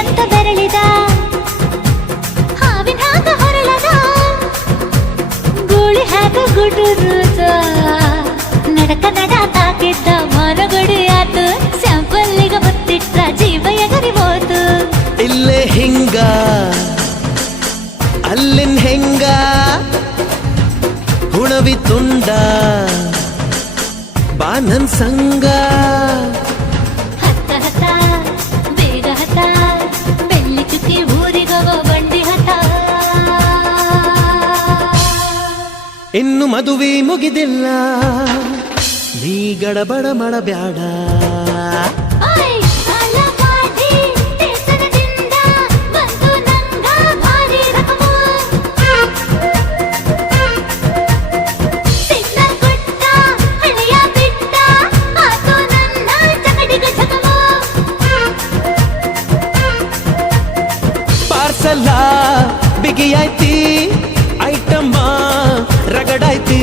ಅಂತ ಬೆರಳಿದ ಹಾವಿನ ಹಾಗ ಹೊರಳದ ಗೂಳಿ ಹಾಗ ಗುಡುರುದ ನಡಕ ನಡ ತಾಕಿದ್ದ ಮರಗಡಿ ಆತು ಸ್ಯಾಂಪಲ್ಲಿಗ ಮುತ್ತಿಟ್ಟ ಜೀವ ಎಗರಿ ಹೋತು ಇಲ್ಲೇ ಹಿಂಗ ಅಲ್ಲಿನ್ ಹೆಂಗ ಹುಣವಿ ತುಂಡ ಬಾ ನನ್ ಸಂಗ ಹತ್ತ ಹತ್ತ ಬೇಗ ಹತ್ತ ಬೆಳ್ಳಿ ಚುಕ್ಕಿ ಊರಿಗವ ಬಂಡಿ ಹತ್ತ ಇನ್ನು ಮದುವೆ ಮುಗಿದಿಲ್ಲ ನೀ ಗಡಬಡ ಮಾಡಬ್ಯಾಡ ಓಯ್ ಸಾಲಗಾಡಿ ದೇಶದಿಂದ ಬಂದು ನಂಗ ಭಾರಿ ರಕಮು ಸಿಗ್ನಲ್ ಕೊಟ್ಟ ಹಳೆಯ ಬಿಟ್ಟ ಆತು ನನ್ನ ಚಕಡಿಗ ಚಕಮು ಪಾರ್ಸಲ್ಲ ಬಿಗಿಯಾಯ್ತಿ ಐಟಮ್ಮ ರಗಡಾಯ್ತಿ